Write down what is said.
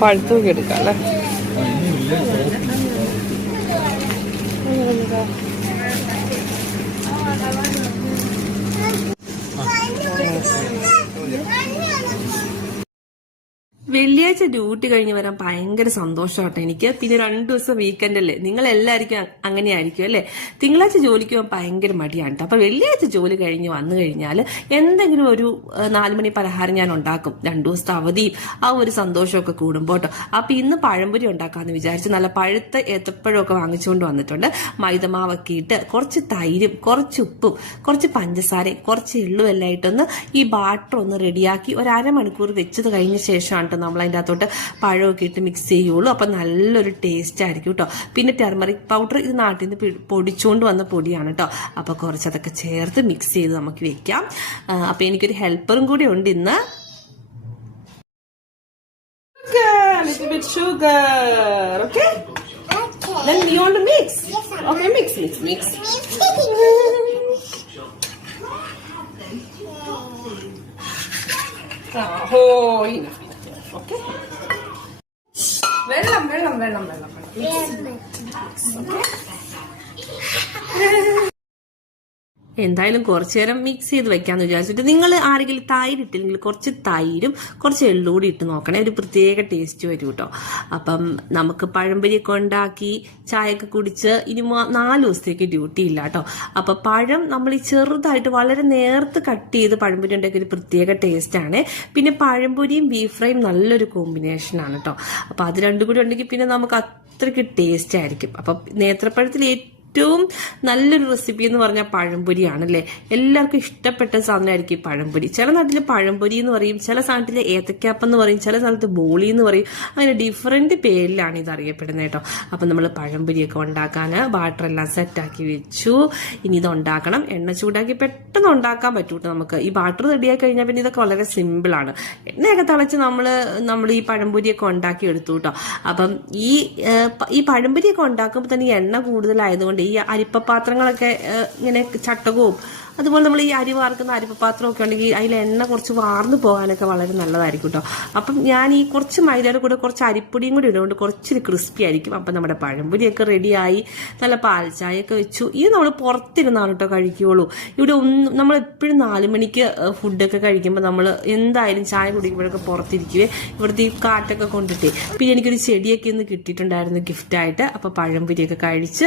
പഴുത്തൊക്കെ എടുക്കാം അല്ലേ? വെള്ളിയാഴ്ച ഡ്യൂട്ടി കഴിഞ്ഞ് വരാൻ ഭയങ്കര സന്തോഷമാട്ടോ എനിക്ക്. പിന്നെ 2 ദിവസം വീക്കെൻഡ് അല്ലേ, നിങ്ങൾ എല്ലാവർക്കും അങ്ങനെ ആയിരിക്കും അല്ലേ. തിങ്കളാഴ്ച ജോലിക്ക് പോകാൻ ഭയങ്കര മടിയാണ്. അപ്പൊ വെള്ളിയാഴ്ച ജോലി കഴിഞ്ഞ് വന്നു കഴിഞ്ഞാൽ എന്തെങ്കിലും ഒരു 4 മണി പലഹാരം ഞാൻ ഉണ്ടാക്കും. 2 ദിവസത്തെ അവധിയും ആ ഒരു സന്തോഷമൊക്കെ കൂടുമ്പോട്ടോ. അപ്പൊ ഇന്ന് പഴംപൊരി ഉണ്ടാക്കാന്ന് വിചാരിച്ച് നല്ല പഴുത്ത ഏത്തപ്പഴമൊക്കെ വാങ്ങിച്ചുകൊണ്ട് വന്നിട്ടുണ്ട്. മൈദമാവൊക്കെ ഇട്ട് കുറച്ച് തൈരും കുറച്ച് ഉപ്പും കുറച്ച് പഞ്ചസാരയും കുറച്ച് എള്ളും എല്ലാം ഇട്ടൊന്ന് ഈ ബാറ്റർ ഒന്ന് റെഡിയാക്കി ഒരു അരമണിക്കൂർ വെച്ചത് കഴിഞ്ഞ ശേഷമാണ് നമ്മൾ അതിൻ്റെ അകത്തോട്ട് പഴമൊക്കെ ഇട്ട് മിക്സ് ചെയ്യുള്ളൂ. അപ്പം നല്ലൊരു ടേസ്റ്റ് ആയിരിക്കും കേട്ടോ. പിന്നെ ടെർമറിക് പൗഡർ ഇത് നാട്ടിൽ നിന്ന് പൊടിച്ചുകൊണ്ട് വന്ന പൊടിയാണ് കേട്ടോ. അപ്പോൾ കുറച്ചതൊക്കെ ചേർത്ത് മിക്സ് ചെയ്ത് നമുക്ക് വെക്കാം. അപ്പം എനിക്കൊരു ഹെൽപ്പറും കൂടി ഉണ്ട് ഇന്ന്. Little bit sugar, okay? Then you want to mix? Okay, mix. Oh, enough. Okay. വെള്ളം. എന്തായാലും കുറച്ചു നേരം മിക്സ് ചെയ്ത് വെക്കാന്ന് വിചാരിച്ചിട്ട്, നിങ്ങൾ ആരെങ്കിലും തൈര് ഇട്ടില്ലെങ്കിൽ കുറച്ച് തൈരും കുറച്ച് എള്ളും കൂടി ഇട്ട് നോക്കണേ, ഒരു പ്രത്യേക ടേസ്റ്റ് വരും കേട്ടോ. അപ്പം നമുക്ക് പഴംപൊരിയൊക്കെ ഉണ്ടാക്കി ചായയൊക്കെ കുടിച്ച് ഇനി 4 ദിവസത്തേക്ക് ഡ്യൂട്ടി ഇല്ല കേട്ടോ. അപ്പൊ പഴം നമ്മൾ ഈ ചെറുതായിട്ട് വളരെ നേർത്ത് കട്ട് ചെയ്ത് പഴംപൊരി ഉണ്ടാക്കിയ ഒരു പ്രത്യേക ടേസ്റ്റ് ആണ്. പിന്നെ പഴംപൊരിയും ബീഫ് ഫ്രൈയും നല്ലൊരു കോമ്പിനേഷൻ ആണ് കേട്ടോ. അപ്പൊ അത് രണ്ടും കൂടി ഉണ്ടെങ്കിൽ പിന്നെ നമുക്ക് അത്രയ്ക്ക് ടേസ്റ്റ് ആയിരിക്കും. അപ്പൊ നേന്ത്രപ്പഴത്തിൽ ഏറ്റവും നല്ലൊരു റെസിപ്പി എന്ന് പറഞ്ഞാൽ പഴംപൊരിയാണല്ലേ. എല്ലാവർക്കും ഇഷ്ടപ്പെട്ട സാധനമായിരിക്കും പഴംപൊരി. ചില നാട്ടിൽ പഴംപൊരി എന്ന് പറയും, ചില നാട്ടിൽ ഏത്തക്കാപ്പം എന്ന് പറയും, ചില സ്ഥലത്ത് ബോളി എന്ന് പറയും. അങ്ങനെ ഡിഫറെന്റ് പേരിലാണ് ഇത് അറിയപ്പെടുന്നത് കേട്ടോ. അപ്പൊ നമ്മൾ പഴംപൊരിയൊക്കെ ഉണ്ടാക്കാൻ ബാറ്ററെല്ലാം സെറ്റാക്കി വെച്ചു. ഇനി ഇത് ഉണ്ടാക്കണം. എണ്ണ ചൂടാക്കി പെട്ടെന്ന് ഉണ്ടാക്കാൻ പറ്റൂട്ടോ നമുക്ക്. ഈ ബാറ്റർ റെഡിയാക്കി കഴിഞ്ഞാൽ പിന്നെ ഇതൊക്കെ വളരെ സിമ്പിളാണ്. എണ്ണയൊക്കെ തിളച്ച് നമ്മൾ ഈ പഴംപൊരിയൊക്കെ ഉണ്ടാക്കി എടുത്തു കേട്ടോ. അപ്പം ഈ പഴംപൊരിയൊക്കെ ഉണ്ടാക്കുമ്പോൾ തന്നെ ഈ എണ്ണ കൂടുതലായതുകൊണ്ട് ഈ അരിപ്പപാത്രങ്ങളൊക്കെ ഇങ്ങനെ ചട്ടകവും അതുപോലെ നമ്മൾ ഈ അരി വാർക്കുന്ന അരിപ്പപാത്രമൊക്കെ ഉണ്ടെങ്കിൽ അതിൽ എണ്ണ കുറച്ച് വാർന്നു പോകാനൊക്കെ വളരെ നല്ലതായിരിക്കും കേട്ടോ. അപ്പം ഞാൻ ഈ കുറച്ച് മൈദയുടെ കൂടെ കുറച്ച് അരിപ്പൊടിയും കൂടി ഇടുകൊണ്ട് കുറച്ചൊരു ക്രിസ്പി ആയിരിക്കും. അപ്പം നമ്മുടെ പഴംപൊരിയൊക്കെ റെഡിയായി. നല്ല പാൽച്ചായൊക്കെ വെച്ചു. ഇത് നമ്മൾ പുറത്തിരുന്നാണ് കേട്ടോ കഴിക്കുകയുള്ളൂ. ഇവിടെ നമ്മൾ എപ്പോഴും 4 മണിക്ക് ഫുഡൊക്കെ കഴിക്കുമ്പോൾ നമ്മൾ എന്തായാലും ചായ കുടിക്കുമ്പോഴൊക്കെ പുറത്തിരിക്കുവേ. ഇവിടുത്തെ ഈ കാറ്റൊക്കെ കൊണ്ടിട്ടേ. പിന്നെ എനിക്കൊരു ചെടിയൊക്കെ ഇന്ന് കിട്ടിയിട്ടുണ്ടായിരുന്നു ഗിഫ്റ്റായിട്ട്. അപ്പം പഴംപൊരിയൊക്കെ കഴിച്ച്